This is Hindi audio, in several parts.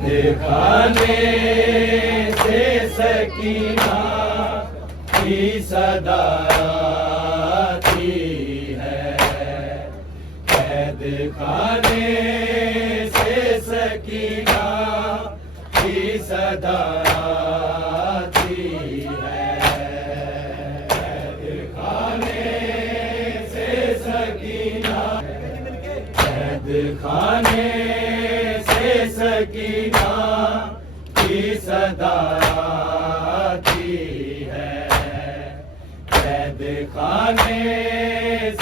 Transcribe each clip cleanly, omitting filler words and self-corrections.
दिखाने से सकीना की सदा आती है। कैद खाने से सकीना की सदा आती है। कैद खाने से सकीना, कैद खाने से सकीना की सदा आती है। कैद खाने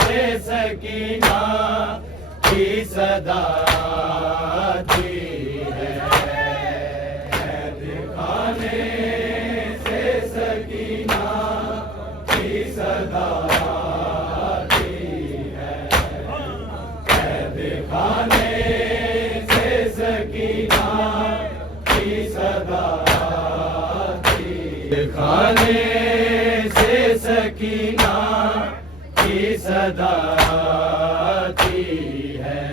से सकीना की सदा आती है। कैद खाने से सकीना की सदा आती है। कैद खाने से सकीना की सदा आती है। खाने से सकीना की सदा आती है।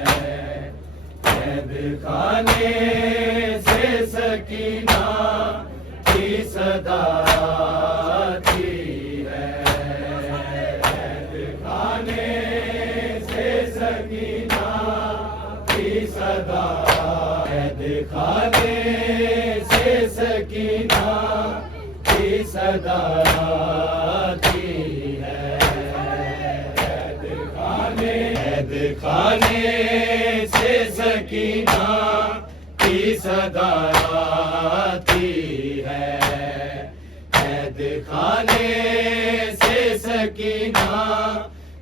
कैद खाने से सकीना की सदा आती है। कैद खाने से सकीना की सदा, कैद खाने से सकीना की सदा आती है। कैद खाने से सकीना की सदा आती है। कैद खाने से सकीना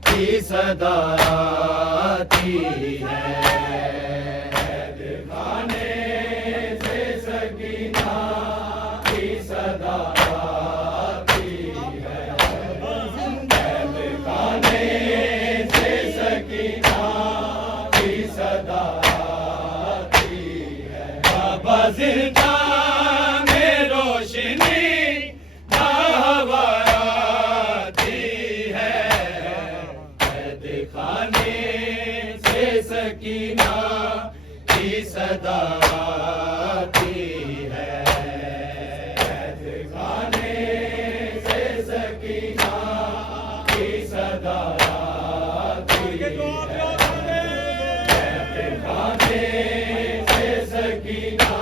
की सदा आती है। कैद खाने से सकीना की सदा आती है। कैद खाने से सकीना की सदा आती है। बाबा जिंदा में रोशनी हवा आती है। कैद खाने से सकीना की सदा आती है। कैद खाने से सकीना की सदा आती है। कैद खाने से सकीना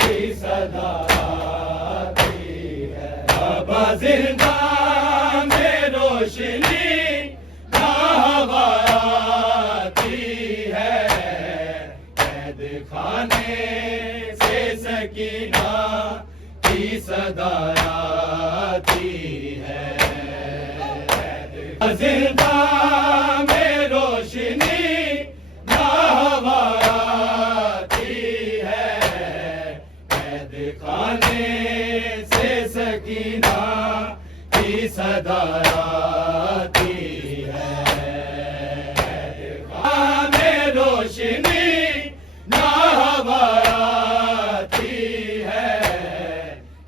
की सदा आती है। बाबा जिंदा में रोशनी हवा आती है। कैद खाने से सकीना की सदा आती है। जिंदा में रोशनी हवा आती है। कैद खाने से सकीना की सदा आती है। खाने रोशनी हवा आती है।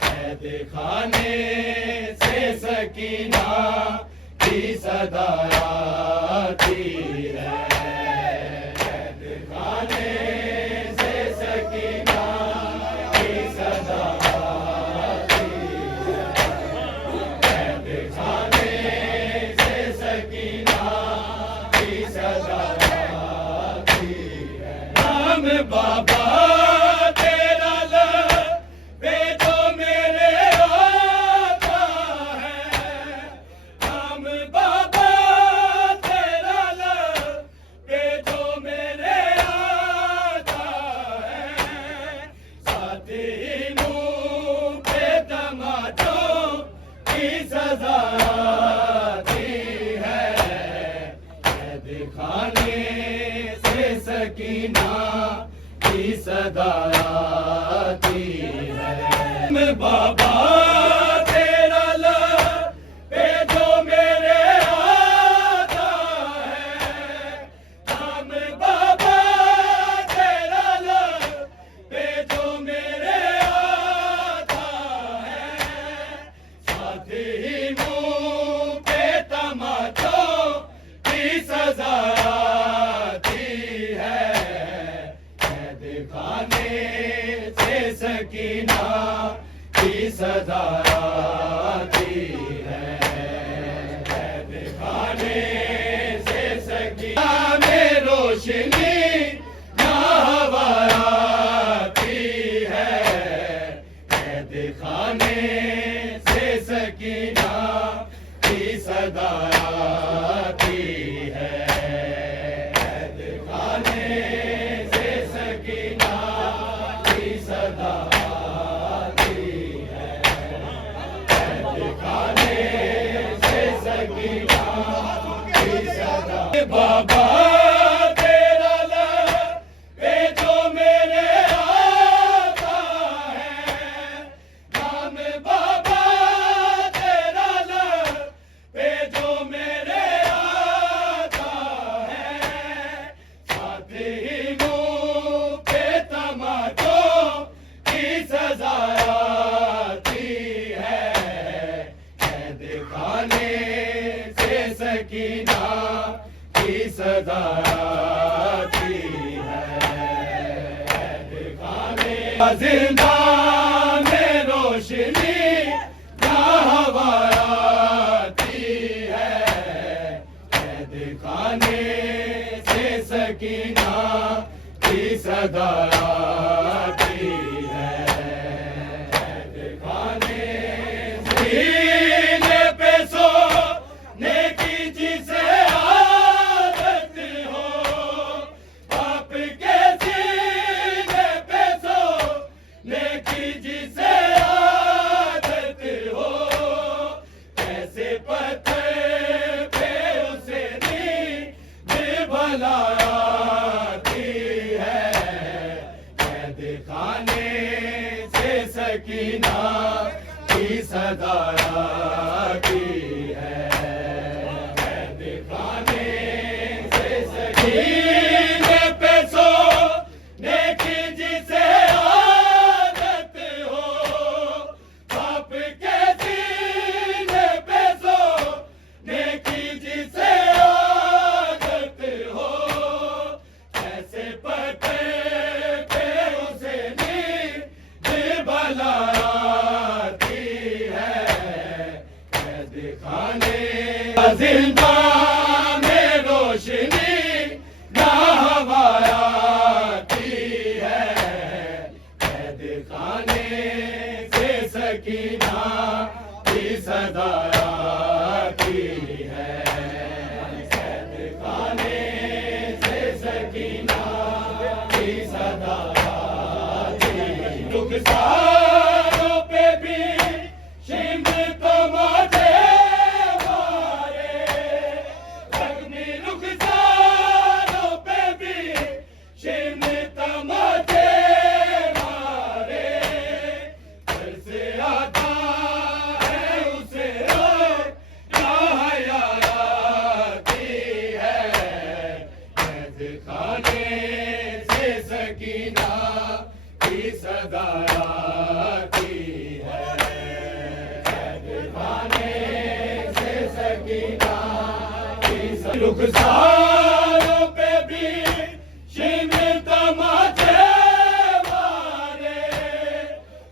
कैद खाने से सकीना की सदा आती है। कैद खाने से सकीना की सदा आती है। कैद खाने से सकीना की सदा आती है। राम बाबा तेरा लबे तो मेरे आता है। राम बाबा तेरा लबे तो मेरे आता है। साथ ही मुँह पे तमाचों की सजा आती है। कैद खाने से सकीना की सदा आती है। बाबा तेरा लबे जो मेरे आता है। राम बाबा तेरा लबे जो मेरे आता है। साथ ही मुँह पे तमाचों की सजा आती है। कैद खाने से सकीना की सदा आती है। कैद खाने से सकीना में रोशनी ना हवा आती है। कैद खाने से सकीना की सदा आती है। कैद खाने से सकीना की सदा आती है। कैद खाने से सकीना की सदा। बाबा तेरा लबे जो मेरे आता है, नाम बाबा तेरा लबे जो मेरे आता है। साथ ही मुंह पे तमाचों की सजा आती है। कैद खाने से सकीना की सजा आती है। कैद खाने जिंदा में रोशनी ना हवा आती है। कैद खाने से सकीना की सदा आती है। कैद खाने सीने पे सोने की जिसे आदत हो, बाप के सीने पे सोने की जिसे आदत हो, कैसे पत्थर पे उसे नींद भला आती है। कैद खाने से सकीना की सदा आती है। कैद खाने से सकीने पे सोने की जिसे आदत हो, बाप के सीने पे सोने की जिसे आदत हो, कैसे पत्थर पे उसे नींद भला आती है। कैद खाने जिंदा में रोशनी ना हवा आती है। कैद खाने से सकीना की सदा आती है। कैद खाने से सकीना की सदा आती है। रुखसारों पे भी शिंद तमाचे मारे, जख्मी रुखसारों पे भी शिंद तमाचे मारे। घर से आता है उसे हया आती है। कैद खाने से सकीना की सदा आती है। कैद खाने से सकीना की सदा। रुखसारों पे भी शिम तमाचे मारे,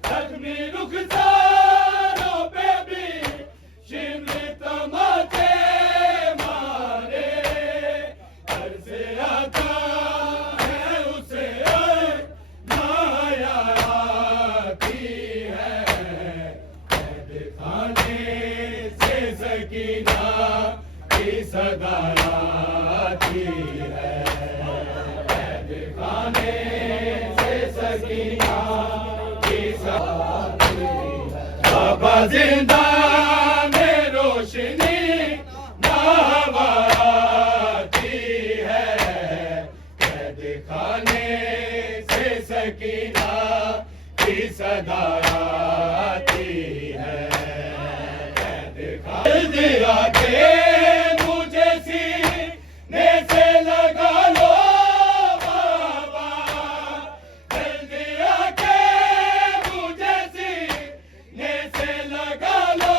जख्मी रुखसारों पे भी शिम तमाचे मारे। घर से आता है उसे माया आती है। कैद खाने से सकीना की सदा आती है। कैद खाने से सकीना की सदा आती है। बाबा जिंदा में रोशनी ना हवा आती है। कैद खाने से सकीना की सदा आती है। कैद खाने दिया के मुझे सीने से लगा लो बाबा। जल्दी आके मुझे सीने से लगा लो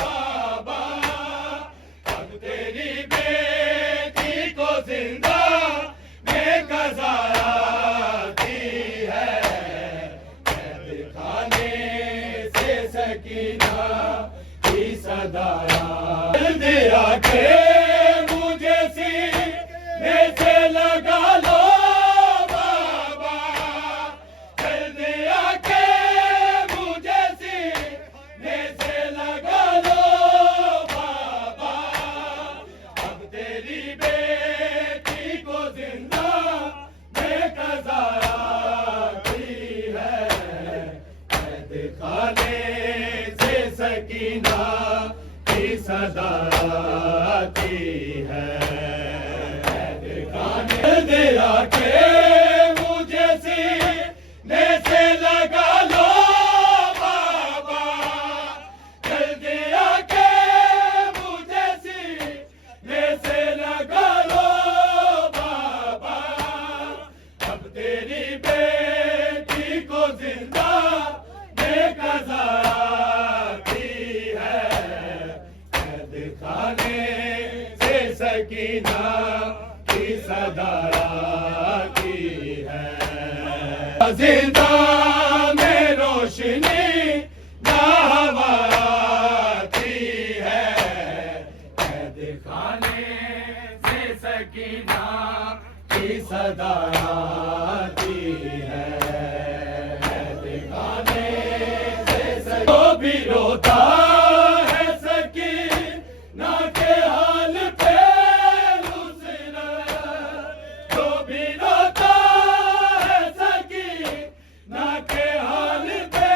बाबा। अब तेरी बेटी को जिंदा में कज़ा आती सदा आती है। दिया के मुझे सीने से लगा लो बाबा, जल्दी आके मुझे सीने से लगा लो बाबा। अब तेरी बेटी को जिंदा बेकज़ा आती है, कैद खाने से सकीना की सदा आती है। जिंदा में रोशनी ना हवा आती है, कैद खाने से सकीना की सदा आती है। कैद खाने से सकीना तो भी रोता है सकीना के हाल पे, तो भी रोता है सकीना के हाल पे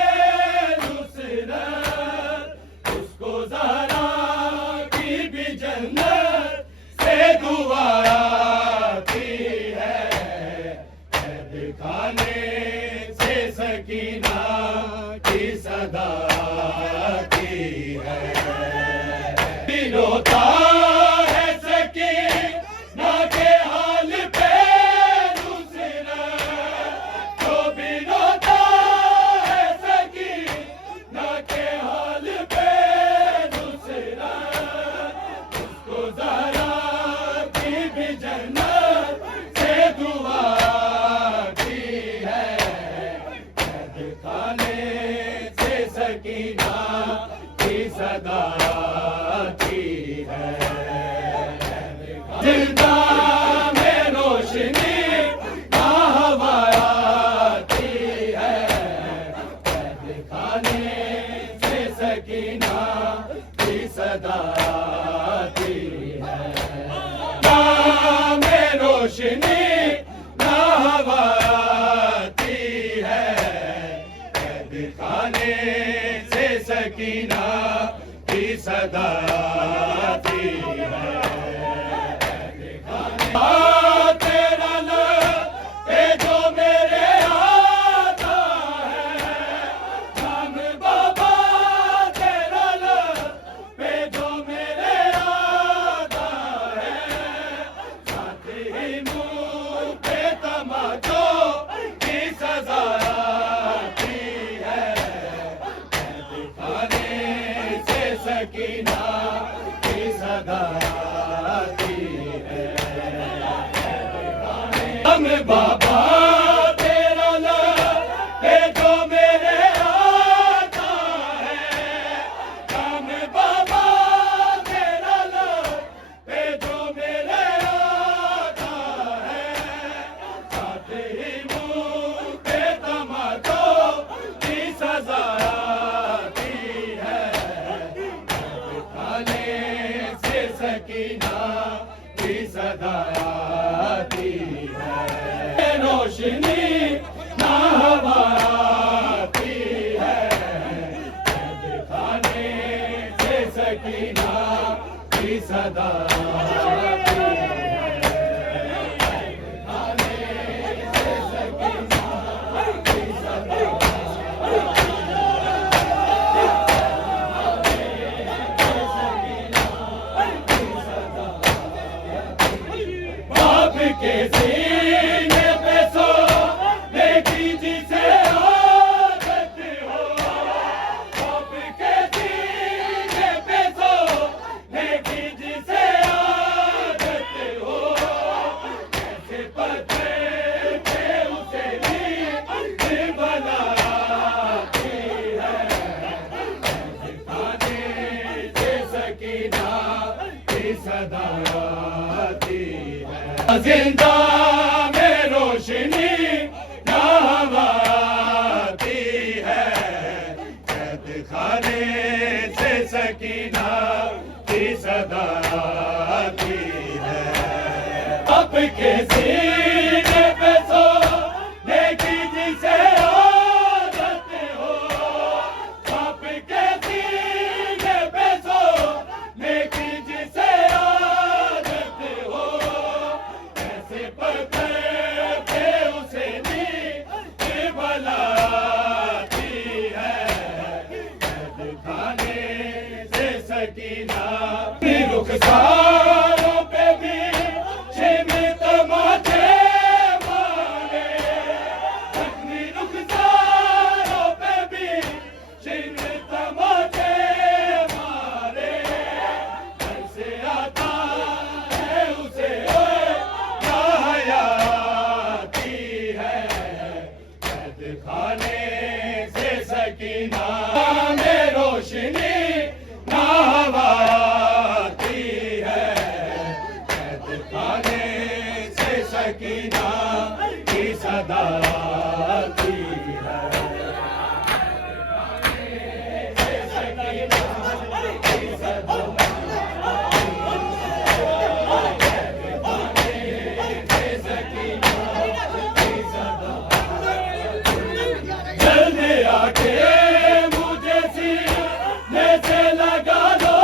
नुसरत। उसको ज़हरा की भी जन्नत से दुआ आती है, कैद खाने से सकीना की सदा आती है। भी रोता है सकीना के हाल पे नुसरत, तो भी रोता है सकीना के हाल पे नुसरत। उसको ज़हरा की भी जन्नत से दुआ आती है, कैद खाने से सकीना की सदा आती है। जिंदा में रोशनी ना हवा आती है, कैद खाने से सकीना की सदा आती है। जिंदा में रोशनी ना हवा आती है, कैद खाने से सकीना की सदा आती है। तेरा लबे जो मेरे आता है, नाम बाबा तेरा लबे जो मेरे आता है, साथ ही मुँह पे तमाचों की सजा आती है, कैद खाने से सकीना की सदा आती है। हम बाबा तेरा लबे जो मेरे आता है, हम बाबा तेरा लबे जो मेरे आता है, साथ ही मुँह पे तमाचों की सजा आती है, कैद खाने से सकीना की सदा आती है। रोशनी ना हवा आती है, कैद खाने से सकीना की सदा आती है। खाने से सकीना की सदा बाप के सीने पे सोने की जिसे आदत हो, बाप के सीने पे सोने की जिसे आदत हो, कैसे पत्थर पे उसे नींद बनाती है, कैद खाने से सकीना की सदा आती है। जिंदा में रोशनी ना हवा आती है, कैद खाने से सकीना की सदा आती है। आपके सीने पे सोने की जिसे आदत हो, आपके सीने पे सोने रुखसारों पे भी छिमित माथे मारे, जख्मी रुखसारों पे भी छिमित माथे मारे। कैसे आता है उसे क्या हयाती है, कैद खाने से सकीना में रोशनी ना हवा आती है, कैद खाने से सकीना की सदा आती है। जल्दी आके मुझे सीने से लगा लो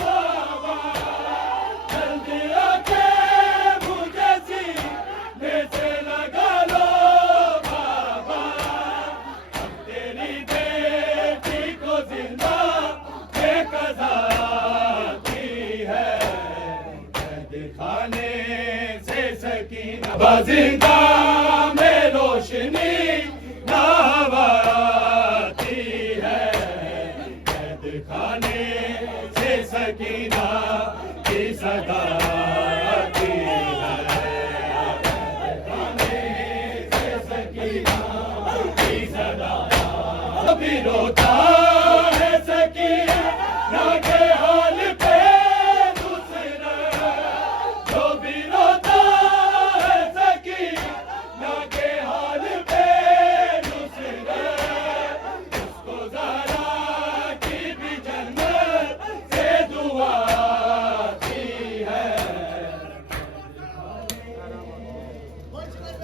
बाबा, जल्दी आके मुझे सीने से लगा लो बाबा। अब तेरी बेटी को जिंदा बेकजा की है, कैद खाने से सकीना बाजिंदा में रोशनी ना हवा आती है, कैद खाने से सकीना की सदा आती है, कैद खाने से सकीना की सदा। कभी रोता